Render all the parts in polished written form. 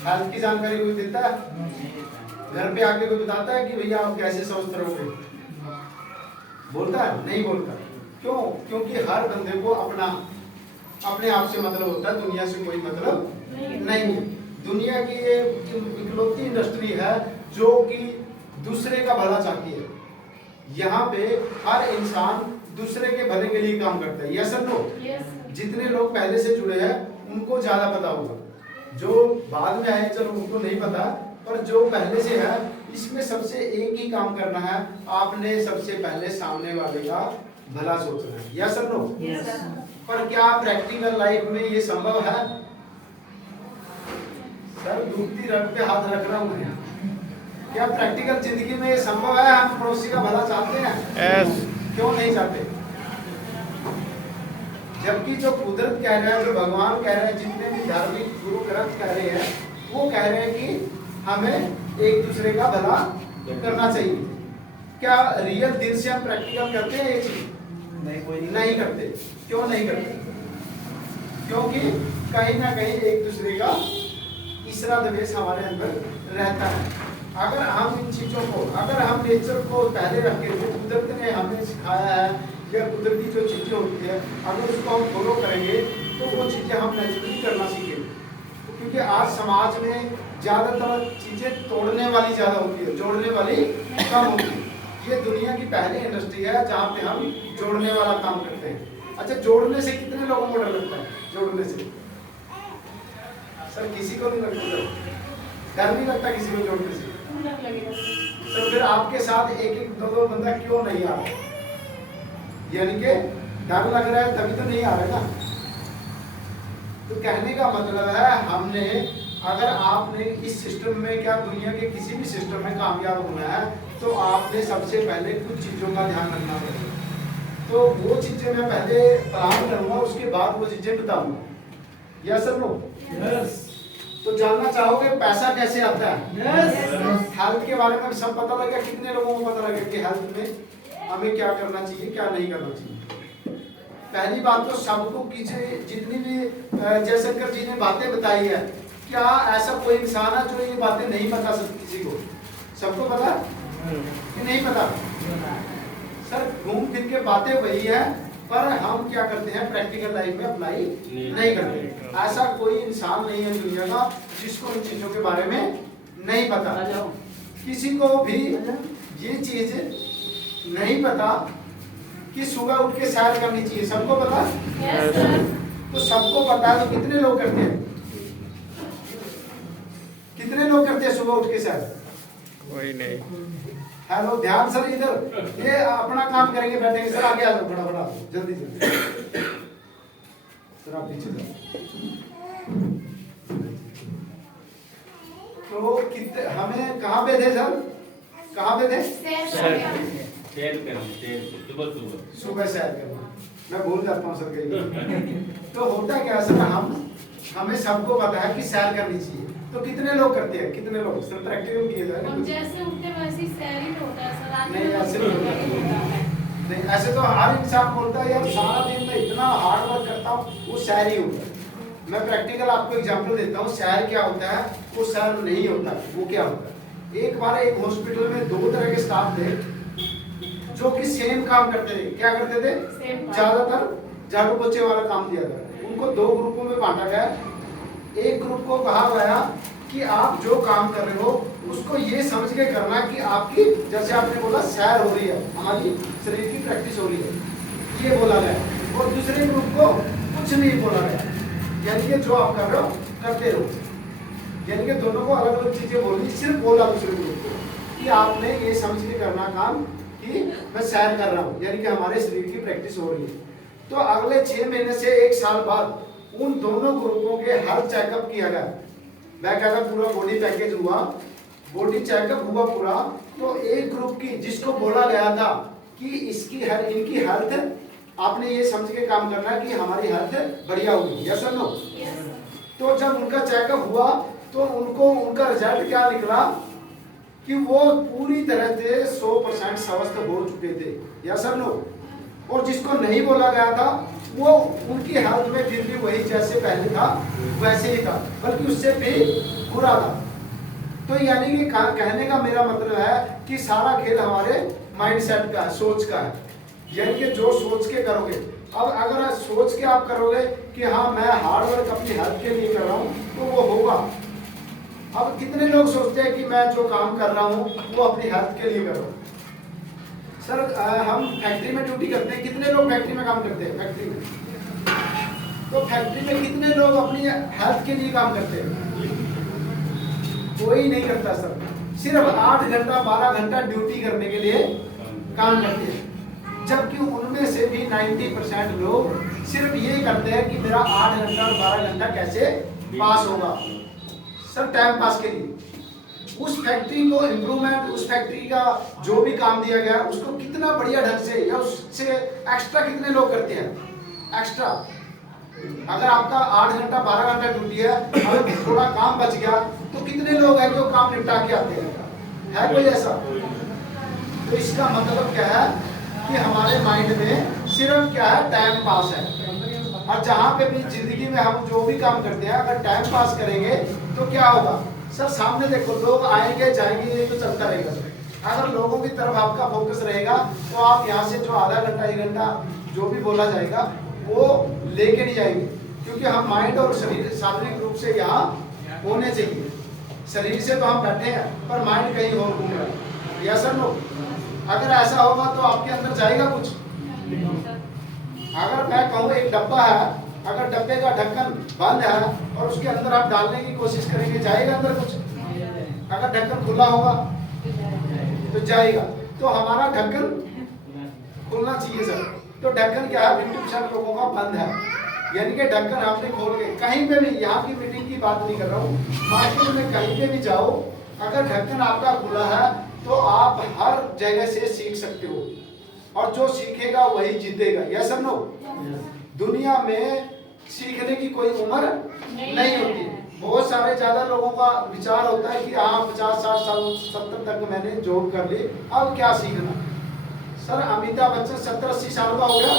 Health की जानकारी कोई देता है? घर पे आके कोई बताता है कि भैया आप कैसे स्वस्थ रहोगे? बोलता है? नहीं बोलता। क्यों? क्योंकि हर बंदे को अपना अपने आप से मतलब होता है, दुनिया से कोई मतलब नहीं है। दुनिया की ये इकलौती इंडस्ट्री है जो कि दूसरे का भला चाहती है। यहाँ पे हर इंसान दूसरे के भले के लिए काम करता है। Yes sir no? जितने लोग पहले से जुड़े हैं उनको ज्यादा पता होगा, जो बाद में आए चलो उनको नहीं पता, पर जो पहले से है इसमें सबसे एक ही काम करना है, आपने सबसे पहले सामने वाले का भला सोचना है। Yes sir no? पर क्या प्रैक्टिकल लाइफ में ये संभव है? सर डूबती रग पे हाथ रख रहा हूं मैं। क्या प्रैक्टिकल जिंदगी में ये संभव है? हम पड़ोसी का भला चाहते हैं? क्यों नहीं चाहते? जबकि जो कुदरत कह रहा है, जो भगवान कह रहे हैं, जितने भी धार्मिक गुरु ग्रंथ कह रहे हैं, वो कह रहे हैं कि हमें एक दूसरे का भला करना चाहिए। क्या रियल दिल से हम प्रैक्टिकल करते हैं ये चीज? नहीं करते। क्यों नहीं करते? क्योंकि कहीं ना कहीं एक दूसरे का ईर्ष्या द्वेष हमारे अंदर रहता है। अगर हम इन चीजों को, अगर हम नेचर को पहले रख के, जो कुदरत ने हमें सिखाया है या कुदरती जो चीजें होती है, अगर उसको हम फॉलो करेंगे तो वो चीजें हम नेचुरली करना सीखेंगे। क्योंकि आज समाज में ज्यादातर चीजें तोड़ने वाली ज्यादा होती है, जोड़ने वाली कम होती है। ये दुनिया की पहली इंडस्ट्री है जहाँ पे हम जोड़ने वाला काम करते हैं। अच्छा, जोड़ने से कितने लोगों को डर लगता है? जोड़ने से सर किसी को नहीं लगता, डर नहीं लगता किसी को जोड़ने से। सर फिर आपके साथ एक एक दो बंदा क्यों नहीं आ रहा? यानी कि डर लग रहा है तभी तो नहीं आ रहा ना। तो कहने का मतलब है, हमने अगर आपने इस सिस्टम में, क्या दुनिया के किसी भी सिस्टम में कामयाब होना है, तो आपने सबसे पहले कुछ चीजों का ध्यान रखना पड़ेगा। तो वो चीजें मैं पहले प्लान करूंगा, उसके बाद वो चीजें बताऊंगा। Yes sir no? यस। तो जानना चाहोगे पैसा कैसे आता है? यस। हेल्थ के बारे में सब पता लगा? कितने लोगों को पता लगा कि हेल्थ में हमें क्या करना चाहिए, क्या नहीं करना चाहिए? पहली बात तो सबको कीजिए, जितनी भी जयशंकर जी ने बातें बताई है, क्या ऐसा कोई इंसान है जो ये बातें नहीं बता सकती किसी को? सबको पता कि नहीं पता? सर घूम फिर के बातें वही है, पर हम क्या करते हैं, प्रैक्टिकल लाइफ में अप्लाई नहीं करते। ऐसा कोई इंसान नहीं है दुनिया का जिसको इन चीजों के बारे में नहीं पता। किसी को भी ये चीज नहीं पता कि सुबह उठ के सैर करनी चाहिए। सबको पता? yes, तो सबको पता है, तो कितने लोग करते हैं? कितने लोग करते हैं सुबह उठ के सैर? कोई नहीं। हेलो, ध्यान सर इधर, ये अपना काम करेंगे, बैठेंगे। सर आगे आ जाओ, फटाफट जल्दी जल्दी। सर आप पीछे जाओ। तो कितने हमें कहाँ पे थे सर? कहाँ पे थे? सुबह सैर करना। मैं भूल जाता हूँ सर कई बार। तो होता क्या सर, हमें सबको पता है कि सैर करनी चाहिए, तो कितने लोग करते हैं? कितने लोग सर प्रैक्टिकल किए जाए? हम जैसे उठते वैसे ही सैर ही होता है सर। नहीं ऐसे नहीं, ऐसे तो हर इंसान बोलता है यार सारा दिन मैं इतना हार्ड वर्क करता हूँ, वो सैर ही होता है। मैं प्रैक्टिकल आपको एग्जांपल देता हूँ, सैर क्या होता है, वो सैर नहीं होता। वो क्या होता है, एक बार एक हॉस्पिटल में दो तरह के स्टाफ थे जो कि सेम काम करते थे। क्या करते थे? ज्यादातर झाड़ू पोछे वाला काम दिया गया। उनको दो ग्रुपों में बांटा गया। एक ग्रुप को कहा गया कि आप जो काम कर रहे हो उसको ये समझ के करना कि आपकी, जैसे आपने बोला, सैर हो रही है, हमारी शरीर की प्रैक्टिस हो रही है, ये बोला गया। और दूसरे ग्रुप को कुछ नहीं बोला गया, यानी कि जो आप कर रहे हो करते रहो। यानी कि दोनों को अलग अलग चीजें बोलनी, सिर्फ बोला दूसरे ग्रुप को कि आपने ये समझ के करना काम कि मैं सैर कर रहा हूँ, यानी कि हमारे शरीर की प्रैक्टिस हो रही है। तो अगले 6 महीने से 1 साल बाद उन दोनों ग्रुपों के हेल्थ चेकअप किया गया। मैं कहता पूरा बॉडी पैकेज हुआ, बॉडी चेकअप हुआ पूरा। तो एक ग्रुप की, जिसको बोला गया था कि इनकी हेल्थ, आपने ये समझ के काम करना है कि हमारी हेल्थ बढ़िया होगी। यस और नो? तो जब उनका चेकअप हुआ तो उनको उनका रिजल्ट क्या निकला कि वो पूरी तरह से 100% स्वस्थ हो चुके थे। यस और नो? और जिसको नहीं बोला गया था वो उनकी हेल्थ में फिर भी वही जैसे पहले था वैसे ही था, बल्कि उससे भी बुरा था। तो यानी कि कहने का मेरा मतलब है कि सारा खेल हमारे माइंडसेट का है, सोच का है। यानी कि जो सोच के करोगे, अब अगर सोच के आप करोगे कि हाँ मैं हार्ड वर्क अपनी हेल्थ के लिए कर रहा हूँ तो वो होगा। अब कितने लोग सोचते हैं कि मैं जो काम कर रहा हूँ वो अपनी हेल्थ के लिए कर रहा हूँ। सर हम फैक्ट्री में ड्यूटी करते हैं, कितने लोग फैक्ट्री में काम करते हैं? फैक्ट्री में तो फैक्ट्री में कितने लोग अपनी हेल्थ के लिए काम करते हैं? कोई नहीं करता सर। सिर्फ 8 घंटा 12 घंटा ड्यूटी करने के लिए काम करते हैं, जबकि उनमें से भी 90% लोग सिर्फ ये करते हैं कि मेरा 8 घंटा और 12 घंटा कैसे पास होगा सर, टाइम पास के लिए। उस फैक्ट्री को इम्प्रूवमेंट, उस फैक्ट्री का जो भी काम दिया गया उसको कितना बढ़िया ढंग से या उससे एक्स्ट्रा कितने लोग करते हैं एक्स्ट्रा। अगर आपका 8 घंटा 12 घंटा ड्यूटी है, अगर थोड़ा काम बच गया तो कितने लोग हैं जो काम निपटा के आते हैं? है कोई ऐसा? तो इसका मतलब क्या है कि हमारे माइंड में सिर्फ क्या है, टाइम पास है। और जहाँ पे भी जिंदगी में हम जो भी काम करते हैं अगर टाइम पास करेंगे तो क्या होगा सर? सामने देखो, लोग आएंगे जाएंगे, ये तो चलता रहेगा सर। अगर लोगों की तरफ आपका फोकस रहेगा तो आप यहाँ से जो आधा घंटा 1 घंटा जो भी बोला जाएगा वो लेके नहीं जाएंगे, क्योंकि हम माइंड और शरीर शारीरिक रूप से यहाँ होने चाहिए। शरीर से तो हम बैठे हैं पर माइंड कहीं और घूम रहा है। या सर नो? अगर ऐसा होगा तो आपके अंदर जाएगा कुछ? अगर मैं कहूँ एक डब्बा है, अगर डब्बे का ढक्कन बंद है और उसके अंदर आप डालने की कोशिश करेंगे, जाएगा अंदर कुछ? अगर ढक्कन खुला होगा तो जाएगा। तो हमारा ढक्कन खुलना चाहिए सर। तो ढक्कन क्या है, 50% लोगों का बंद है, यानी कि ढक्कन आपने खोल के कहीं पे भी, यहाँ की मीटिंग की बात नहीं कर रहा हूँ, मार्केट में कहीं पे भी जाओ, अगर ढक्कन आपका खुला है तो आप हर जगह से सीख सकते हो, और जो सीखेगा वही जीतेगा। यस और नो? दुनिया में सीखने की कोई उम्र नहीं होती। बहुत सारे ज्यादा लोगों का विचार होता है कि हाँ 50 60 साल 70 तक मैंने जॉब कर ली, अब क्या सीखना। सर अमिताभ बच्चन 70 80 साल का हो गया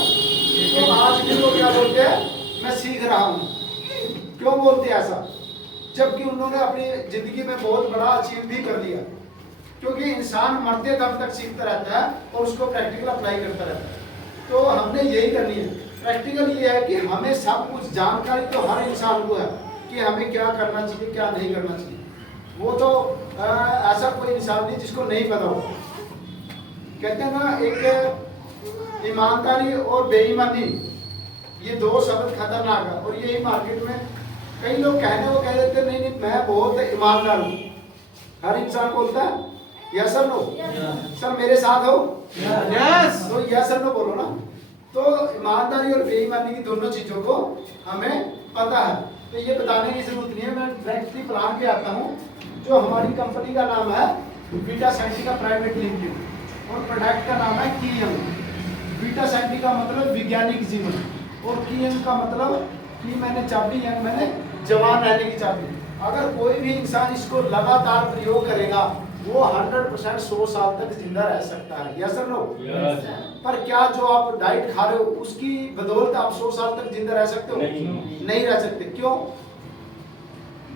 तो आज भी लोग क्या बोलते हैं, मैं सीख रहा हूँ। क्यों बोलते हैं ऐसा? जबकि उन्होंने अपनी जिंदगी में बहुत बड़ा अचीव भी कर लिया। क्योंकि इंसान मरते दम तक सीखता रहता है और उसको प्रैक्टिकल अप्लाई करता रहता है। तो हमने यही करनी है। प्रैक्टिकल ये है कि हमें सब कुछ जानकारी तो हर इंसान को है कि हमें क्या करना चाहिए क्या नहीं करना चाहिए। वो तो ऐसा कोई इंसान नहीं जिसको नहीं पता हो। कहते हैं ना, एक ईमानदारी और बेईमानी, ये दो शब्द खतरनाक है। और यही मार्केट में कई लोग कहने को कह देते नहीं नहीं मैं बहुत ईमानदार हूँ। हर इंसान बोलता है यस और नो? सर मेरे साथ हो? यस। तो यस और नो बोलो ना। तो ईमानदारी और बेईमानी की दोनों चीजों को हमें पता है, तो ये बताने की जरूरत नहीं है। मैं डायरेक्टली प्लान पे आता हूँ। जो हमारी कंपनी का नाम है बीटा साइंटिका प्राइवेट लिमिटेड और प्रोडक्ट का नाम है कीएम। बीटा साइंटिका मतलब वैज्ञानिक जीवन, और कीएम का मतलब कि मैंने चाबी, यानी मैंने जवान रहने की चाबी। अगर कोई भी इंसान इसको लगातार प्रयोग करेगा वो 100% 100 साल तक जिंदा रह सकता है। यस और नो? पर क्या जो आप डाइट खा रहे हो उसकी बदौलत आप 100 साल तक जिंदा रह सकते हो? नहीं रह सकते। क्यों?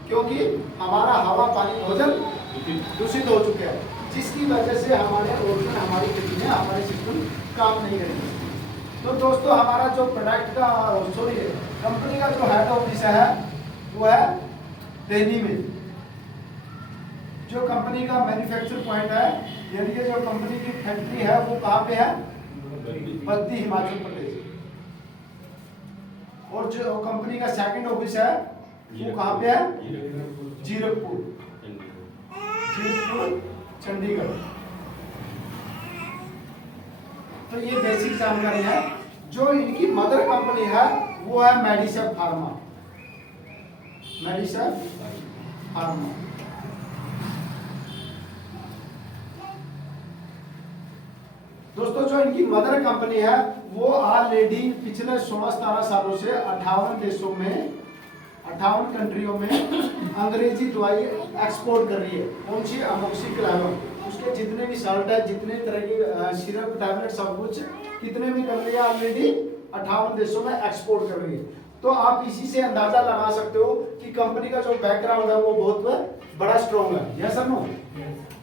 क्योंकि हमारा हवा पानी भोजन दूषित हो चुके हैं, जिसकी वजह से हमारे ऑर्गन, हमारी किडनी, हमारे सिस्टम काम नहीं करेंगे। तो दोस्तों हमारा जो प्रोडक्ट का कंपनी का जो हेड ऑफिस है वो है दिल्ली में। जो कंपनी का मैन्युफैक्चर पॉइंट है, यानी कि जो कंपनी की फैक्ट्री है वो कहाँ पे है? बद्दी, हिमाचल प्रदेश। और जो कंपनी का सेकंड ऑफिस है वो कहाँ पे है? जीरकपुर, चंडीगढ़। तो ये बेसिक जानकारी है। जो इनकी मदर कंपनी है वो है मेडिसेप फार्मा। मेडिसेप फार्मा। दोस्तों जो इनकी मदर कंपनी है वो ऑलरेडी पिछले 16-17 सालों से 58 देशों में, 58 कंट्रियों में अंग्रेजी दवाई एक्सपोर्ट कर रही है। कौन सी? अमोक्सिक्लाविन। उसके जितने भी साल्ट है, जितने तरह की सिरप, टैबलेट, सब कुछ कितने भी कर लिया ऑलरेडी 58 देशों में एक्सपोर्ट कर रही है। तो आप इसी से अंदाजा लगा सकते हो कि कंपनी का जो बैकग्राउंड है वो बहुत बड़ा स्ट्रॉन्ग है। यस और नो?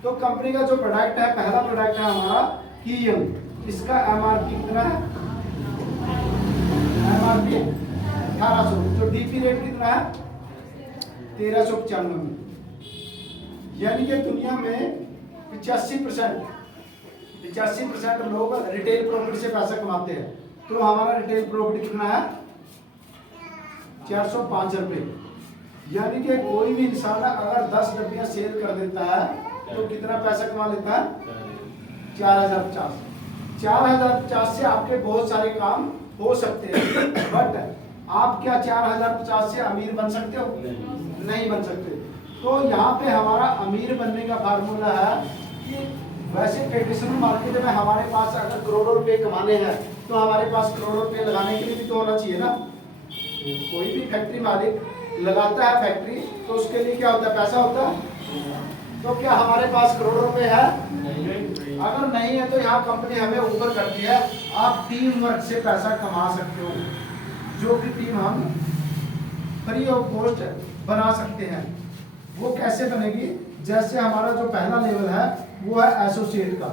तो कंपनी का जो प्रोडक्ट है, पहला प्रोडक्ट है हमारा कीयंग। इसका एमआरपी कितना है? एमआरपी 1800। जो डीपी रेट कितना है? 1395 में। यानी कि दुनिया में 85% लोग रिटेल प्रॉफिट से पैसा कमाते हैं। तो हमारा रिटेल प्रॉफिट कितना है? 405 रुपये। यानी कि कोई भी इंसान अगर 10 डब्बियां सेल कर देता है तो कितना पैसा कमा लेता है? 4050। 4050 से आपके बहुत सारे काम हो सकते हैं, बट आप क्या 4050 से अमीर बन सकते हो? नहीं बन सकते। तो यहाँ पे हमारा अमीर बनने का फार्मूला है कि वैसे ट्रेडिशनल मार्केट में हमारे पास अगर करोड़ों रुपए कमाने हैं तो हमारे पास करोड़ों रुपए लगाने के लिए भी तो होना चाहिए ना। कोई भी फैक्ट्री मालिक लगाता है फैक्ट्री तो उसके लिए क्या होता है? पैसा होता है। तो क्या हमारे पास करोड़ों रुपए है? अगर नहीं है तो यहाँ कंपनी हमें ऊपर करती है, आप टीम वर्क से पैसा कमा सकते हो, जो कि टीम हम फ्री ऑफ कॉस्ट बना सकते हैं। वो कैसे बनेगी? जैसे हमारा जो पहला लेवल है वो है एसोसिएट का।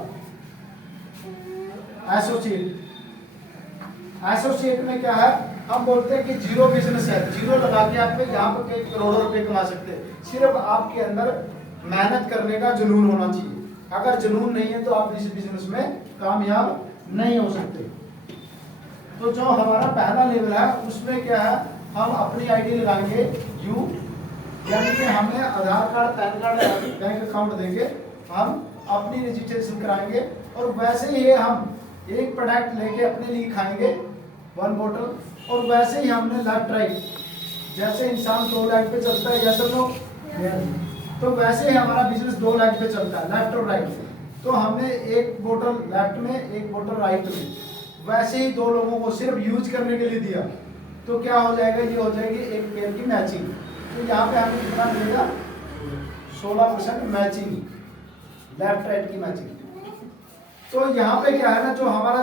एसोसिएट में क्या है? हम बोलते हैं कि जीरो बिजनेस है, जीरो लगा के आप यहाँ पर कई करोड़ों रुपए कमा सकते हैं। सिर्फ आपके अंदर मेहनत करने का जुनून होना चाहिए। अगर जुनून नहीं है तो आप इस बिजनेस में कामयाब नहीं हो सकते। तो जो हमारा पहला लेवल है उसमें क्या है? हम अपनी आईडी लगाएंगे यू, यानी कि हमें Aadhaar card, PAN card, bank account देंगे, हम अपनी रजिस्ट्रेशन कराएंगे और वैसे ही हम एक प्रोडक्ट लेके अपने लिए खाएंगे 1 बोतल, और वैसे ही हमने लेफ्ट राइट, जैसे इंसान 2 लेग पे चलता है, जैसे लोग, तो वैसे ही हमारा बिजनेस 2 लेग पे चलता है, लेफ्ट और राइट। तो हमने 1 बोतल लेफ्ट में, 1 बोतल राइट में, वैसे ही 2 लोगों को सिर्फ यूज करने के लिए दिया तो क्या हो जाएगा? ये हो जाएगी एक पेयर की मैचिंग। तो यहाँ पे हमें कितना मिलेगा? 16% मैचिंग, लेफ्ट राइट की मैचिंग। तो यहाँ पे क्या है ना, जो हमारा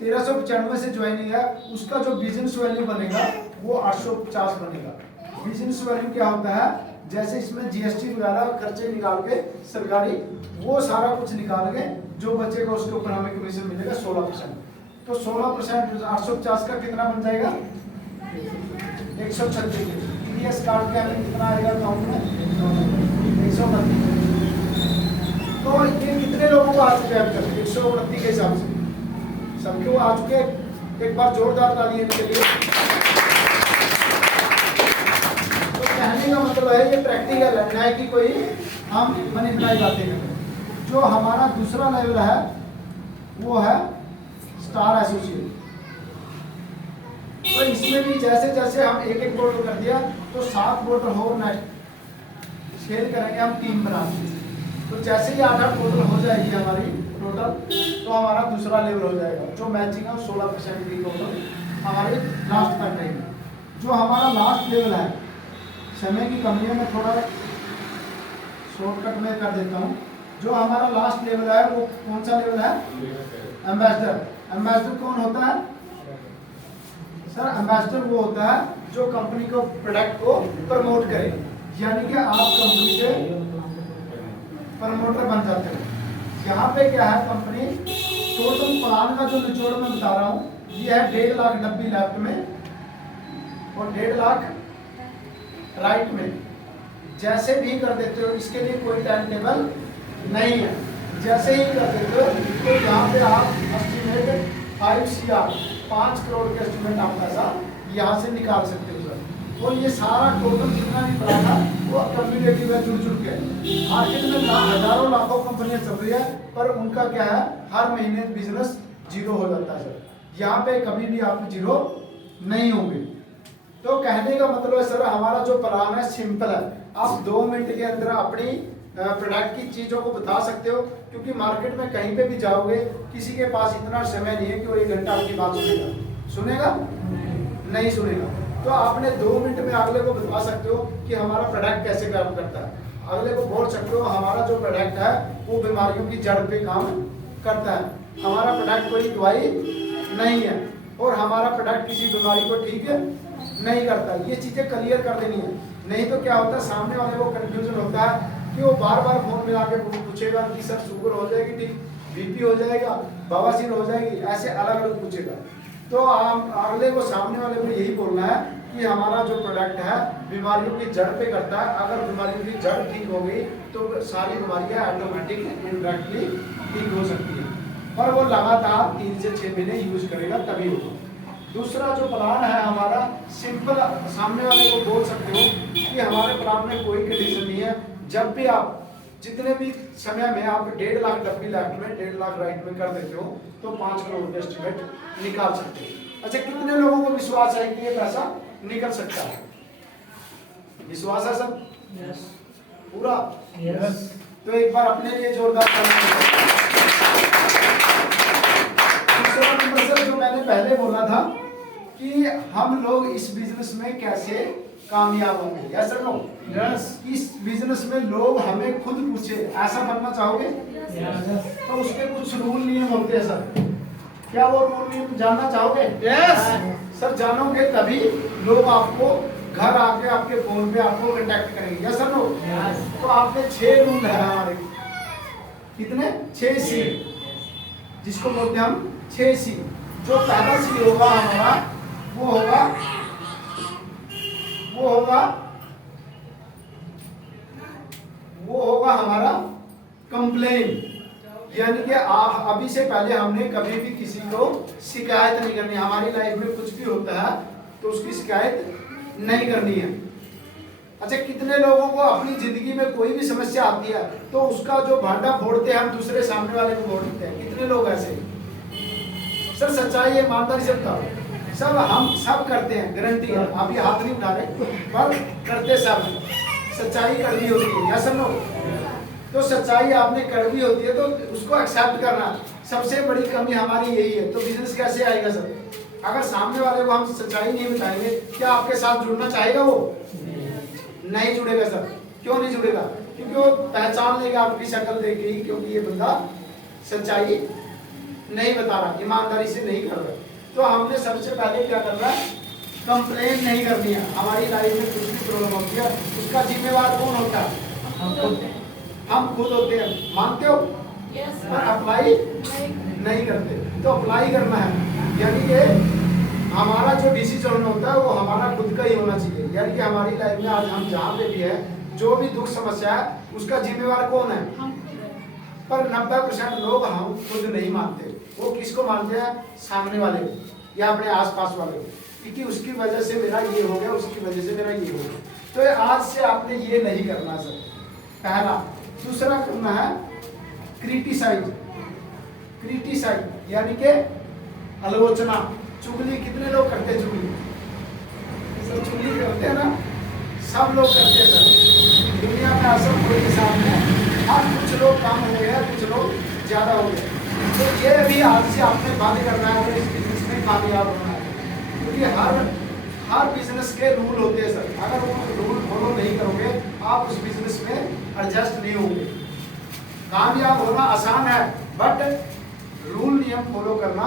1395 से ज्वाइनिंग है उसका जो बिजनेस वैल्यू बनेगा वो 850 बनेगा। बिजनेस वैल्यू क्या होता है? जैसे इसमें जीएसटी वगैरह खर्चे निकाल के सरकारी, वो सारा कुछ निकाल के जो बचेगा उसके ऊपर हमें कमीशन मिलेगा 16%। तो 16% 850 का कितना बन जाएगा? 136। टीडीएस काट के हमें कितना आएगा अकाउंट में? 132। तो ये कितने लोगों को आ चुके हैं अब तक? 129 के हिसाब से सबके वो आ चुके हैं। एक बार जोरदार ताली इनके लिए। तो कहने का मतलब है ये प्रैक्टिकल है, ना कि कोई हम बनी बनाई बातें करें। जो हमारा दूसरा लेवल है वो है स्टार एसोसिएट। तो इसमें भी जैसे जैसे हम 1-1 बोतल कर दिया तो 7 बोतल और नेक्स्ट सेल करेंगे हम 3 बना के। तो जैसे ही 8-8 बोतल हो जाएगी हमारी टोटल, तो हमारा दूसरा लेवल हो जाएगा। जो मैचिंग है 16% की टोटल हमारी लास्ट तक रहेगी। जो हमारा लास्ट लेवल है, समय की कमी है, मैं थोड़ा शॉर्टकट में कर देता हूँ। जो हमारा लास्ट लेवल है वो कौन सा लेवल है? एम्बेसडर। एम्बेसडर कौन होता है सर? एम्बेसडर वो होता है जो कंपनी को प्रोडक्ट को प्रमोट करे, यानी कि आप कंपनी के प्रमोटर बन जाते हैं। यहाँ पे क्या है? कंपनी टोटल प्लान का जो निचोड़ मैं बता रहा हूँ, ये है 1.5 लाख डब्बी लेफ्ट में और 1.5 लाख राइट में। जैसे भी कर देते हो, इसके लिए कोई टाइम टेबल नहीं है, जैसे ही कर देते हो तो यहाँ पे आप एस्टिमेट 5 CR 5 करोड़ के एस्टिमेट आप पैसा यहाँ से निकाल सकते हो सर। तो ये सारा टोटल जितना भी बड़ा था वो कम्युनिकेटिव है, जुड़ के। मार्केट में हजारों लाखों कंपनियां चल रही है, पर उनका क्या है? हर महीने बिजनेस जीरो हो जाता है सर। यहाँ पे कभी भी आप जीरो नहीं होंगे। तो कहने का मतलब है सर, हमारा जो प्लान है सिंपल है। आप 2 मिनट के अंदर अपनी प्रोडक्ट की चीज़ों को बता सकते हो, क्योंकि मार्केट में कहीं पे भी जाओगे किसी के पास इतना समय नहीं है कि वो 1 घंटा आपकी बात सुनेगा नहीं सुनेगा। तो आपने 2 मिनट में अगले को बता सकते हो कि हमारा प्रोडक्ट कैसे काम करता है। अगले को बोल सकते हो हमारा जो प्रोडक्ट है वो बीमारियों की जड़ पे काम करता है, हमारा प्रोडक्ट कोई दवाई नहीं है। और हमारा प्रोडक्ट किसी बीमारी को ठीक नहीं करता। ये चीज़ें क्लियर कर देनी है, नहीं तो क्या होता है सामने वाले को कंफ्यूजन होता है कि वो बार बार फोन मिला के पूछेगा कि सर शुगर हो जाएगी ठीक, बीपी हो जाएगा, बवासीर हो जाएगी, ऐसे अलग अलग पूछेगा। तो हम अगले को सामने वाले को यही बोलना है कि हमारा जो प्रोडक्ट है बीमारियों की जड़ पे करता है। अगर बीमारियों की जड़ ठीक हो गई तो सारी बीमारियां ऑटोमेटिक इनडायरेक्टली ठीक हो सकती है, पर वो लगातार 3 से 6 महीने यूज करेगा तभी होगा। दूसरा जो प्लान है हमारा सिंपल, सामने वाले को बोल सकते हो कि हमारे प्लान में कोई कंडीशन नहीं है, जब भी आप जितने भी समय में आप 1.5 लाख डब्बी लेफ्ट में 1.5 लाख राइट में कर देते हो तो 5 करोड़ का एस्टिमेट निकाल सकते हो। अच्छा, कितने लोगों को विश्वास है कि ये पैसा निकल सकता है? विश्वास है सब? यस। पूरा? यस। तो एक बार अपने लिए जोरदार ताली। दूसरा नंबर सर जो मैंने पहले बोला था कि हम लोग इस बिजनेस में कैसे कामयाब होंगे, यस सर नो? यस। इस बिजनेस में लोग हमें खुद पूछे ऐसा बनना चाहोगे? यस। तो उसके कुछ रूल नियम होते हैं सर, क्या वो रूल नियम जानना चाहोगे? यस। सर जानोगे तभी लोग आपको घर आके आपके फोन पे आपको कांटेक्ट करेंगे, यस सर नो? यस। तो आपके 6 रूल है हमारे, कितने? 6 सी, जिसको बोलते हैं हम 6 सी। जो पहला सी होगा हमारा वो होगा हमारा कंप्लेन, यानी कि अभी से पहले हमने कभी भी किसी को शिकायत नहीं करनी। हमारी लाइफ में कुछ भी होता है तो उसकी शिकायत नहीं करनी है। अच्छा, कितने लोगों को अपनी जिंदगी में कोई भी समस्या आती है तो उसका जो भांडा फोड़ते हैं हम दूसरे सामने वाले को फोड़ देते हैं? कितने लोग ऐसे? सर सच्चाई ईमानदारी से बताओ। सब हम सब करते हैं, गारंटी है। अभी हाथ नहीं उठा रहे पर करते सब। सच्चाई कड़वी होती है, या सुनो? तो सच्चाई आपने कड़वी होती है तो उसको एक्सेप्ट करना। सबसे बड़ी कमी हमारी यही है। तो बिजनेस कैसे आएगा सर? अगर सामने वाले को हम सच्चाई नहीं बताएंगे, क्या आपके साथ जुड़ना चाहेगा वो? नहीं जुड़ेगा सर। क्यों नहीं जुड़ेगा? क्योंकि वो पहचान लेगा आपकी शक्ल देख के ही, क्योंकि ये बंदा सच्चाई नहीं बता रहा, ईमानदारी से नहीं कर रहा। तो हमने सबसे पहले क्या करना है? कंप्लेन नहीं करनी है। हमारी लाइफ में कुछ भी प्रॉब्लम होती है उसका जिम्मेवार कौन होता है? हम खुद होते हैं, मानते हो? यस। पर अप्लाई नहीं करते। तो अप्लाई करना है, यानी कि हमारा जो डिसीजन होता है वो हमारा खुद का ही होना चाहिए। यानी कि हमारी लाइफ में आज हम जहाँ पे भी है, जो भी दुख समस्या है उसका जिम्मेवार कौन है? हम खुद हैं। पर 90% लोग हम खुद नहीं मानते। वो किसको मानते हैं? सामने वाले को या अपने आसपास वाले को, क्योंकि उसकी वजह से मेरा ये हो गया, उसकी वजह से मेरा ये हो गया। तो आज से आपने ये नहीं करना सर, पहला। दूसरा करना है क्रिटिसाइज। क्रिटिसाइज यानी कि आलोचना, चुगली। कितने लोग करते हैं चुगली? सर चुगली करते हैं ना, सब लोग करते हैं सर। दुनिया में ऐसा कोई हिसाब नहीं। हाँ, कुछ लोग कम हो गए, कुछ लोग ज्यादा हो गए। तो ये भी आज से आपने बंद करना है अगर इस बिजनेस में कामयाब होना है, क्योंकि हर बिजनेस के रूल होते हैं सर। अगर वो रूल फॉलो नहीं करोगे आप उस बिजनेस में एडजस्ट नहीं होंगे। कामयाब होना आसान है बट रूल नियम फॉलो करना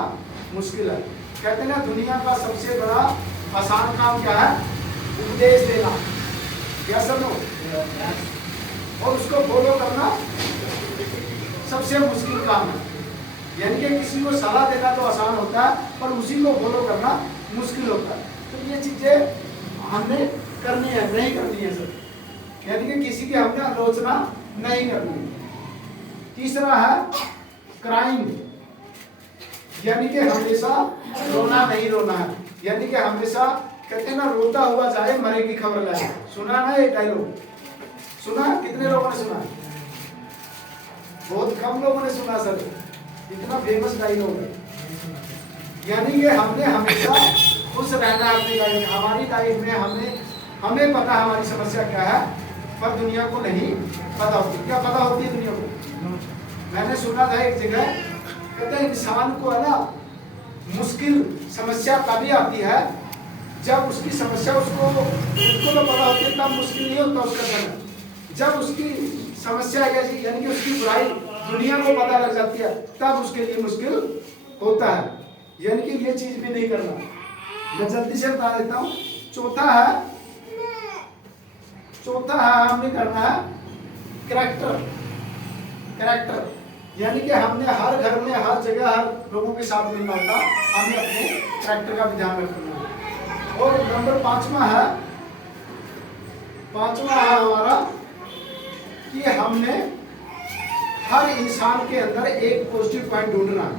मुश्किल है। कहते हैं ना, दुनिया का सबसे बड़ा आसान काम क्या है? उपदेश देना, क्या सर नो? और उसको फॉलो करना सबसे मुश्किल काम है। यानी कि किसी को सलाह देना तो आसान होता है पर उसी को फॉलो करना मुश्किल होता है। तो ये चीजें हमने करनी है, नहीं करनी है सर। यानी कि किसी की हमने आलोचना नहीं करनी है। तीसरा है क्राइम, यानी कि हमेशा रोना नहीं रोना है। यानी कि हमेशा कहते हैं ना, रोता हुआ जाए मरे की खबर लाए। सुना ना ये डायलॉग? सुना? कितने लोगों ने सुना? बहुत कम लोगों ने सुना सर। इतना फेमस डायलॉग है। यानी कि हमने हमेशा खुश रहना है अपनी लाइफ में। हमारी लाइफ में हमें पता है हमारी समस्या क्या है, पर दुनिया को नहीं पता होती। क्या पता होती है दुनिया को? मैंने सुना था एक जगह, कहते हैं इंसान को है ना मुश्किल समस्या तभी आती है जब उसकी समस्या उसको तो पता होती है, तब मुश्किल नहीं होता उसका समय। जब उसकी समस्या यानी कि उसकी बुराई दुनिया को पता लग जाती है तब उसके लिए मुश्किल होता है। यानी कि ये चीज भी नहीं करना। मैं जल्दी से बता देता हूँ। चौथा है हमने करना है करैक्टर। यानी कि हमने हर घर में हर जगह हर लोगों के साथ मिलना होता, हमें अपने करैक्टर का भी ध्यान रखना है। और नंबर पांचवा है हमारा कि हमने हर इंसान के अंदर एक पॉजिटिव पॉइंट ढूंढना है।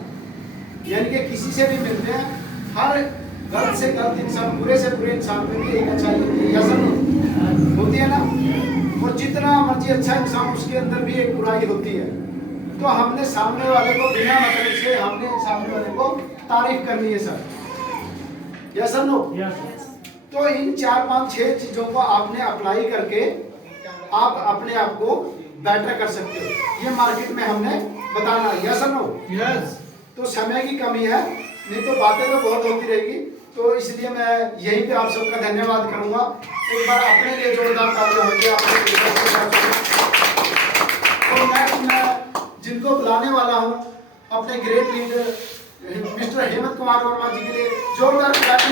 यानी कि किसी से भी मिलते हैं, हर गलत से गलत इंसान, बुरे से बुरे इंसान में भी एक अच्छाई होती है, या सब होती है ना। और जितना मर्जी अच्छा इंसान, उसके अंदर भी एक बुराई होती है। तो हमने सामने वाले को बिना मतलब से हमने सामने वाले को तारीफ करनी है सर, या सर नो। तो इन 4 5 6 चीजों को आपने अप्लाई करके आप अपने आप को बेटर कर सकते हो। ये मार्केट में हमने बताना है, या सर नो। यस। तो समय की कमी है, नहीं तो बातें तो बहुत होती रहेगी। तो इसलिए मैं यहीं पे आप सबका धन्यवाद करूंगा। एक बार अपने लिए जोरदार तालियां हो जाए। तो मैं जिनको बुलाने वाला हूं, अपने great leader mister Hemant Kumar Verma ji के लिए जोरदार तालियां।